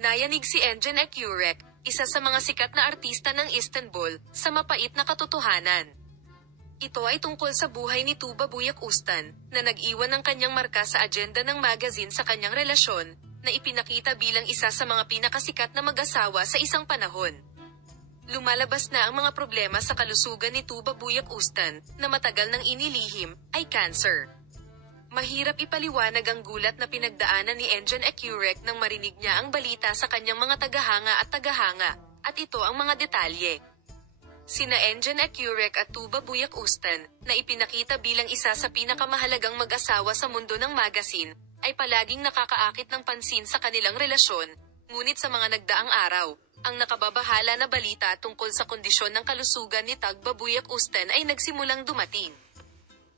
Nayanig si Engin Ekurek, isa sa mga sikat na artista ng Istanbul, sa mapait na katotohanan. Ito ay tungkol sa buhay ni Tuba Büyüküstün, na nag-iwan ng kanyang marka sa agenda ng magazine sa kanyang relasyon, na ipinakita bilang isa sa mga pinakasikat na mag-asawa sa isang panahon. Lumalabas na ang mga problema sa kalusugan ni Tuba Büyüküstün, na matagal nang inilihim, ay cancer. Mahirap ipaliwanag ang gulat na pinagdaanan ni Engin Ekurek nang marinig niya ang balita sa kanyang mga tagahanga, at ito ang mga detalye. Sina Engin Ekurek at Tuba Büyüküstün, na ipinakita bilang isa sa pinakamahalagang mag-asawa sa mundo ng magazine, ay palaging nakakaakit ng pansin sa kanilang relasyon, ngunit sa mga nagdaang araw, ang nakababahala na balita tungkol sa kondisyon ng kalusugan ni Tuba Büyüküstün ay nagsimulang dumating.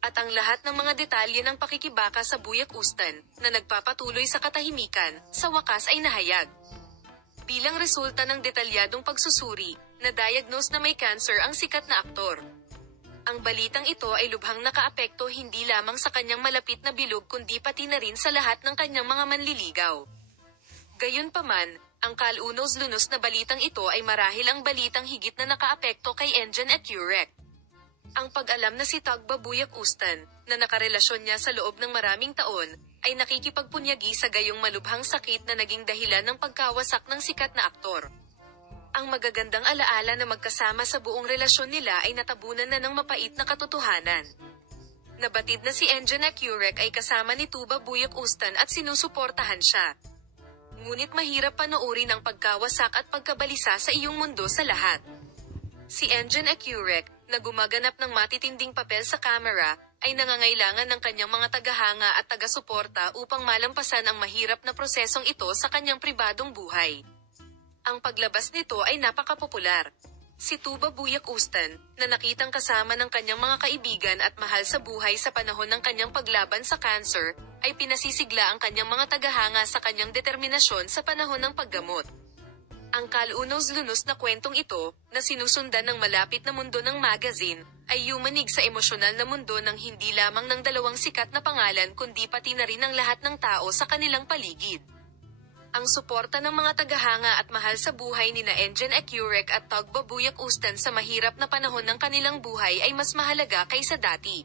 At ang lahat ng mga detalye ng pakikibaka sa Büyüküstün, na nagpapatuloy sa katahimikan, sa wakas ay nahayag. Bilang resulta ng detalyadong pagsusuri, na-diagnose na may cancer ang sikat na aktor. Ang balitang ito ay lubhang nakaapekto hindi lamang sa kanyang malapit na bilog kundi pati na rin sa lahat ng kanyang mga manliligaw. Gayunpaman, ang kalunos-lunos na balitang ito ay marahil ang balitang higit na nakaapekto kay Engin Ekurek. Ang pag-alam na si Tuba Büyüküstün, na nakarelasyon niya sa loob ng maraming taon, ay nakikipagpunyagi sa gayong malubhang sakit na naging dahilan ng pagkawasak ng sikat na aktor. Ang magagandang alaala na magkasama sa buong relasyon nila ay natabunan na ng mapait na katotohanan. Nabatid na si Engin Ekurek ay kasama ni Tuba Büyüküstün at sinusuportahan siya. Ngunit mahirap panoorin ang pagkawasak at pagkabalisa sa iyong mundo sa lahat. Si Engin Ekurek, na gumaganap ng matitinding papel sa kamera, ay nangangailangan ng kanyang mga tagahanga at taga-suporta upang malampasan ang mahirap na prosesong ito sa kanyang pribadong buhay. Ang paglabas nito ay napakapopular. Si Tuba Büyüküstün, na nakitang kasama ng kanyang mga kaibigan at mahal sa buhay sa panahon ng kanyang paglaban sa cancer, ay pinasisigla ang kanyang mga tagahanga sa kanyang determinasyon sa panahon ng paggamot. Ang kalunos-lunos na kwentong ito, na sinusundan ng malapit na mundo ng magazine, ay yumanig sa emosyonal na mundo ng hindi lamang ng dalawang sikat na pangalan kundi pati na rin ng lahat ng tao sa kanilang paligid. Ang suporta ng mga tagahanga at mahal sa buhay nina Engin Ekurek at Tuba Büyüküstün sa mahirap na panahon ng kanilang buhay ay mas mahalaga kaysa dati.